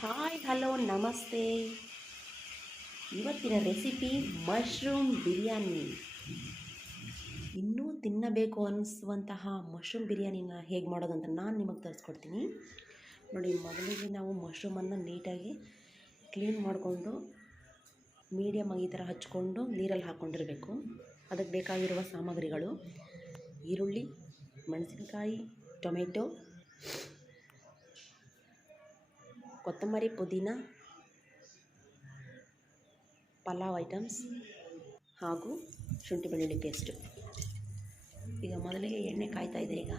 Hi hello ನಮಸ್ತೆ. ಇವತ್ತಿನ recipe mushroom biryani. ಇನ್ನೂ ತಿನ್ನಬೇಕು ಅನಿಸುವಂತಹ ಮಶ್ರೂಮ್ ಬಿರಿಯಾನಿನ ಹೇಗೆ ಮಾಡೋದು ಅಂತ ನಾನು ನಿಮಗೆ ತೋರಿಸ್ಕೊಡ್ತೀನಿ. ನೋಡಿ, ಮೊದಲಿಗೆ ನಾವು ಮಶ್ರೂಮನ್ನು ನೀಟಾಗಿ ಕ್ಲೀನ್ ಮಾಡಿಕೊಂಡು ಮೀಡಿಯಮ್ ಆಗಿ ಈ ಥರ ಹಚ್ಕೊಂಡು ನೀರಲ್ಲಿ ಹಾಕ್ಕೊಂಡಿರಬೇಕು. ಅದಕ್ಕೆ ಬೇಕಾಗಿರುವ ಸಾಮಗ್ರಿಗಳು: ಈರುಳ್ಳಿ, ಮೆಣಸಿನಕಾಯಿ, ಟೊಮೆಟೊ, ಕೊತ್ತಂಬರಿ, ಪುದೀನ, ಪಲಾವ್ ಐಟಮ್ಸ್ ಹಾಗೂ ಶುಂಠಿ ಬೆಳ್ಳುಳ್ಳಿ ಪೇಸ್ಟು. ಈಗ ಮೊದಲಿಗೆ ಎಣ್ಣೆ ಕಾಯ್ತಾ ಇದೆ. ಈಗ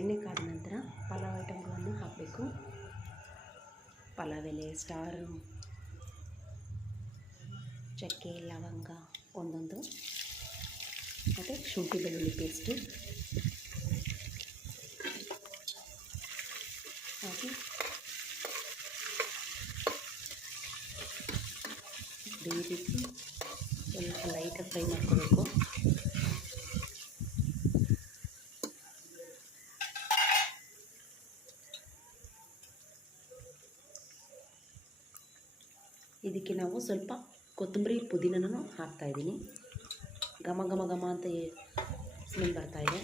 ಎಣ್ಣೆ ಕಾದ ನಂತರ ಪಲಾವ್ ಐಟಮ್ಗಳನ್ನು ಹಾಕಬೇಕು. ಪಲಾವ್ ಎಲೆ, ಸ್ಟಾರು, ಚಕ್ಕೆ, ಲವಂಗ ಒಂದೊಂದು, ಮತ್ತು ಶುಂಠಿ ಬೆಳ್ಳುಳ್ಳಿ ಪೇಸ್ಟು ಹಾಕಿ ಈ ರೀತಿ ಸ್ವಲ್ಪ ಲೈಟಾಗಿ ಫ್ರೈ ಮಾಡ್ಕೋಬೇಕು. ಇದಕ್ಕೆ ನಾವು ಸ್ವಲ್ಪ ಕೊತ್ತಂಬರಿ ಪುದೀನನೂ ಹಾಕ್ತಾಯಿದ್ದೀನಿ. ಘಮ ಘಮ ಘಮ ಅಂತ ಸ್ಮೆಲ್ ಬರ್ತಾಯಿದೆ.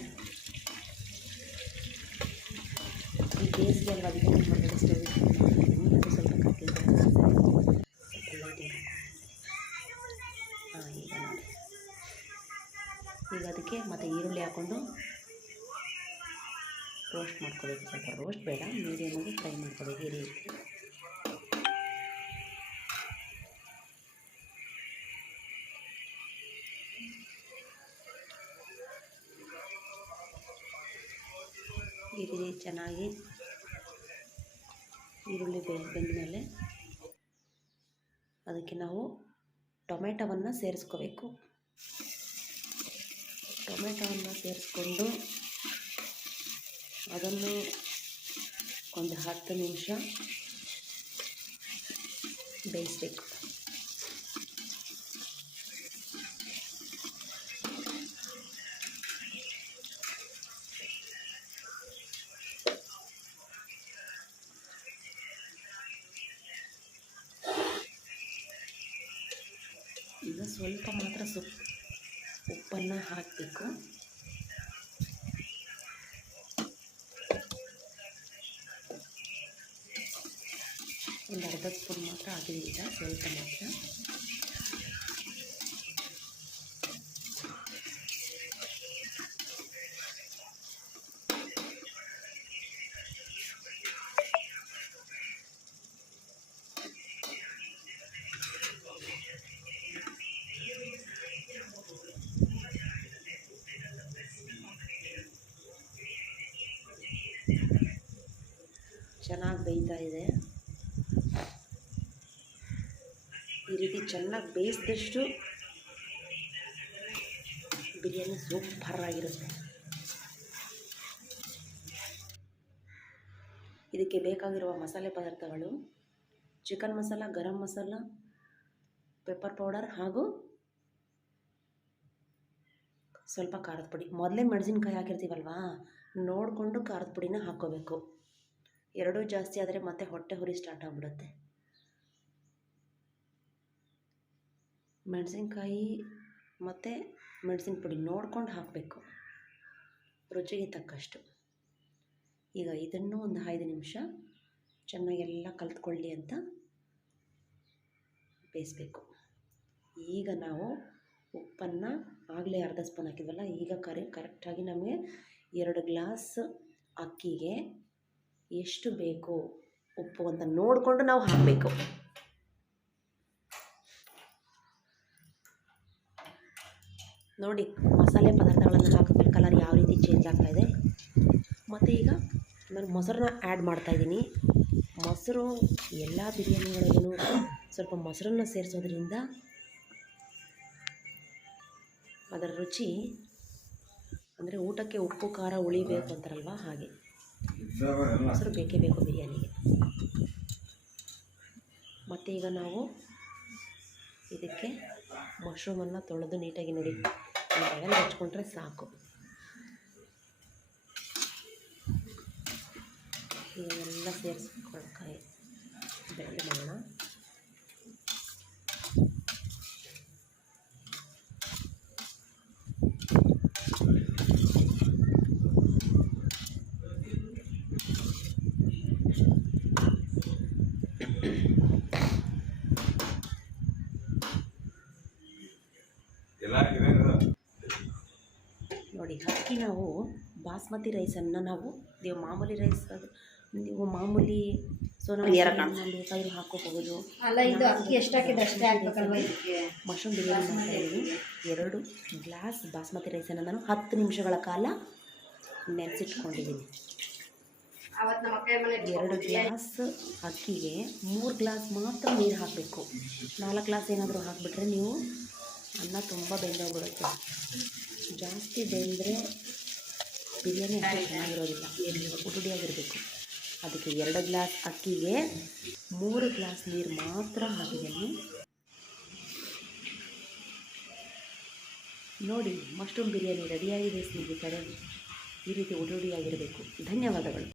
ಈ ಬೇಸಿಗೆ ಅಲ್ವಾ, ಅದಕ್ಕೆ ಹೊರಗಡೆ ಸ್ಟವ್ ಇಟ್ಕೊಂಡು ಅದು ಸ್ವಲ್ಪ ಕತ್ತಲೆ ಸ್ವಲ್ಪ ಲೈಟಿಂಗ್ ಈಗ ನೋಡಿ. ಈಗ ಅದಕ್ಕೆ ಮತ್ತು ಈರುಳ್ಳಿ ಹಾಕ್ಕೊಂಡು ರೋಸ್ಟ್ ಮಾಡ್ಕೋಬೇಕು. ಸ್ವಲ್ಪ ರೋಸ್ಟ್ ಬೇಡ, ಮೀಡಿಯಮಾಗಿ ಫ್ರೈ ಮಾಡ್ಕೋಬೇಕು. ಈ ರೀತಿ ಚೆನ್ನಾಗಿ ಈರುಳ್ಳಿ ಬೆಂದ ಮೇಲೆ ಅದಕ್ಕೆ ನಾವು ಟೊಮೆಟೊವನ್ನು ಸೇರಿಸ್ಕೋಬೇಕು. ಟೊಮೆಟೊವನ್ನು ಸೇರಿಸ್ಕೊಂಡು ಅದನ್ನು ಒಂದು 10 ನಿಮಿಷ ಬೇಯಿಸಬೇಕು. ಈಗ ಸ್ವಲ್ಪ ಮಾತ್ರ ಉಪ್ಪನ್ನು ಹಾಕಬೇಕು. ಒಂದು ಅರ್ಧ ಸ್ಪೂನ್ ಮಾತ್ರ ಹಾಕಿದ್ದೀವಿ. ಈಗ ಸ್ವಲ್ಪ ಮಾತ್ರ. ಚೆನ್ನಾಗಿ ಬೇಯ್ತಾ ಇದೆ. ಈ ರೀತಿ ಚೆನ್ನಾಗಿ ಬೇಯಿಸಿದಷ್ಟು ಬಿರಿಯಾನಿ ಸೂಪರ್ ಆಗಿರುತ್ತೆ. ಇದಕ್ಕೆ ಬೇಕಾಗಿರುವ ಮಸಾಲೆ ಪದಾರ್ಥಗಳು: chicken masala, garam masala, pepper powder ಹಾಗೂ ಸ್ವಲ್ಪ ಖಾರದ ಪುಡಿ. ಮೊದಲೇ ಮೆಣಸಿನ್ಕಾಯಿ ಹಾಕಿರ್ತೀವಲ್ವಾ, ನೋಡಿಕೊಂಡು ಖಾರದ ಪುಡಿನ ಹಾಕ್ಕೋಬೇಕು. ಎರಡೂ ಜಾಸ್ತಿ ಆದರೆ ಮತ್ತೆ ಹೊಟ್ಟೆ ಹುರಿ ಸ್ಟಾರ್ಟ್ ಆಗಿಬಿಡುತ್ತೆ. ಮೆಣಸಿನ್ಕಾಯಿ ಮತ್ತು ಮೆಣಸಿನ ಪುಡಿ ನೋಡ್ಕೊಂಡು ಹಾಕಬೇಕು, ರುಚಿಗೆ ತಕ್ಕಷ್ಟು. ಈಗ ಇದನ್ನು ಒಂದು 5 ನಿಮಿಷ ಚೆನ್ನಾಗೆಲ್ಲ ಕಲಿತ್ಕೊಳ್ಳಿ ಅಂತ ಬೇಯಿಸಬೇಕು. ಈಗ ನಾವು ಉಪ್ಪನ್ನು ಆಗಲೇ ಅರ್ಧ ಸ್ಪೂನ್ ಹಾಕಿದ್ವಲ್ಲ, ಈಗ ಕರೆಕ್ಟಾಗಿ ನಮಗೆ 2 ಗ್ಲಾಸ್ ಅಕ್ಕಿಗೆ ಎಷ್ಟು ಬೇಕು ಉಪ್ಪು ಅಂತ ನೋಡಿಕೊಂಡು ನಾವು ಹಾಕಬೇಕು. ನೋಡಿ, ಮಸಾಲೆ ಪದಾರ್ಥಗಳನ್ನು ಹಾಕಿದ್ಮೇಲೆ ಕಲರ್ ಯಾವ ರೀತಿ ಚೇಂಜ್ ಆಗ್ತಾಯಿದೆ. ಮತ್ತು ಈಗ ನಾನು ಮೊಸರನ್ನ ಆ್ಯಡ್ ಮಾಡ್ತಾಯಿದ್ದೀನಿ. ಮೊಸರು ಎಲ್ಲ ಬಿರಿಯಾನಿಗಳಿಗೂ ಸ್ವಲ್ಪ ಮೊಸರನ್ನ ಸೇರಿಸೋದ್ರಿಂದ ಅದರ ರುಚಿ, ಅಂದರೆ ಊಟಕ್ಕೆ ಉಪ್ಪು ಖಾರ ಉಳಿಬೇಕು ಅಂತಾರಲ್ವ, ಹಾಗೆ ಮೊಸರು ಬೇಕೇ ಬೇಕು ಬಿರಿಯಾನಿಗೆ. ಮತ್ತು ಈಗ ನಾವು ಇದಕ್ಕೆ ಮಶ್ರೂಮನ್ನು ತೊಳೆದು ನೀಟಾಗಿ ನೋಡಿ ಬೆಳೆಲ್ಲ ಹಚ್ಕೊಂಡ್ರೆ ಸಾಕು. ಎಲ್ಲ ಸೇರಿಸ್ಕೊಳಕ್ಕೆ ಬೆಂಡ್ ಮಾಡೋಣ. ನೋಡಿ, ಅಕ್ಕಿ ನಾವು ಬಾಸ್ಮತಿ ರೈಸನ್ನು ನೀವು ಮಾಮೂಲಿ ರೈಸ್, ನೀವು ಮಾಮೂಲಿ ಸೋನಾ ಬೇಕಾದರೂ ಹಾಕೋಬಹುದು. ಮಶ್ರೂಮ್ ಬಿರಿಯಾನಿ ಮಾಡ್ತಾಯಿದ್ದೀನಿ. 2 ಗ್ಲಾಸ್ ಬಾಸ್ಮತಿ ರೈಸನ್ನು ನಾನು 10 ನಿಮಿಷಗಳ ಕಾಲ ನೆನೆಸಿಟ್ಕೊಂಡಿದ್ದೀನಿ. 2 ಗ್ಲಾಸ್ ಅಕ್ಕಿಗೆ 3 ಗ್ಲಾಸ್ ಮಾತ್ರ ನೀರು ಹಾಕಬೇಕು. 4 ಗ್ಲಾಸ್ ಏನಾದರೂ ಹಾಕಿಬಿಟ್ರೆ ನೀವು ಅನ್ನ ತುಂಬ ಬೆಂದೋಗ್ಬಿಡುತ್ತೆ. ಜಾಸ್ತಿ ಬೆಂದರೆ ಬಿರಿಯಾನಿ ಅಷ್ಟು ಚೆನ್ನಾಗಿರೋದಿಲ್ಲ, ಉರುಡಿಯಾಗಿರಬೇಕು. ಅದಕ್ಕೆ 2 ಗ್ಲಾಸ್ ಅಕ್ಕಿಗೆ 3 ಗ್ಲಾಸ್ ನೀರು ಮಾತ್ರ ಹಾಕಿದ್ದೀನಿ. ನೋಡಿ, ಮಶ್ರೂಮ್ ಬಿರಿಯಾನಿ ರೆಡಿಯಾಗಿದೆ ಸ್ನೇಹಿತರೆ. ಈ ರೀತಿ ಉರುಡಿಯಾಗಿರಬೇಕು. ಧನ್ಯವಾದಗಳು.